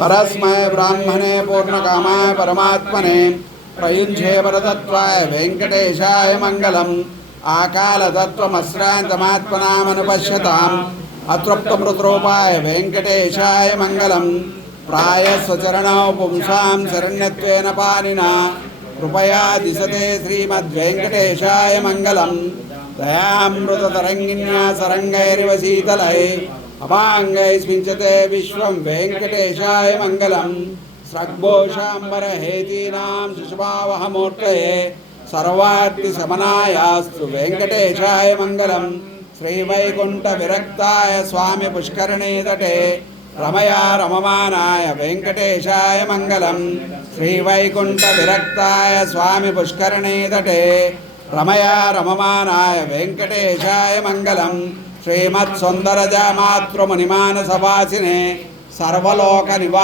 परस्मै ब्राह्मणे पूर्णकामाय परमात्मने प्रयुञ्जे वरदत्वाय वेङ्कटेशाय मङ्गलम् आकालतत्त्वमश्रान्तमात्मनामनुपश्यताम् अतृप्तमृतरूपाय वेङ्कटेशाय मङ्गलम् प्रायस्वचरणौ पुंसां शरण्यत्वेन पाणिना कृपया दिशते श्रीमद्वेङ्कटेशाय मङ्गलम् दयामृततरङ्गिन्या सरङ्गैरिव शीतलये अपाङ्गैस्मिञ्चते विश्वं वेङ्कटेशाय मङ्गलम् स्रग्घोषाम्बरहेतीनां सुषुभावहमूर्तये सर्वार्थिशमनायास्तु वेङ्कटेशाय मङ्गलम् श्रीवैकुण्ठविरक्ताय स्वामी पुष्करणे तटे रमया रममानाय वेङ्कटेशाय मङ्गलम् श्रीवैकुण्ठविरक्ताय स्वामी पुष्करणे तटे रमया रममानाय वेङ्कटेशाय मङ्गलम् श्रीमत्सुन्दरजा मातृमुनिमानसवासिने सर्वलोकनिवा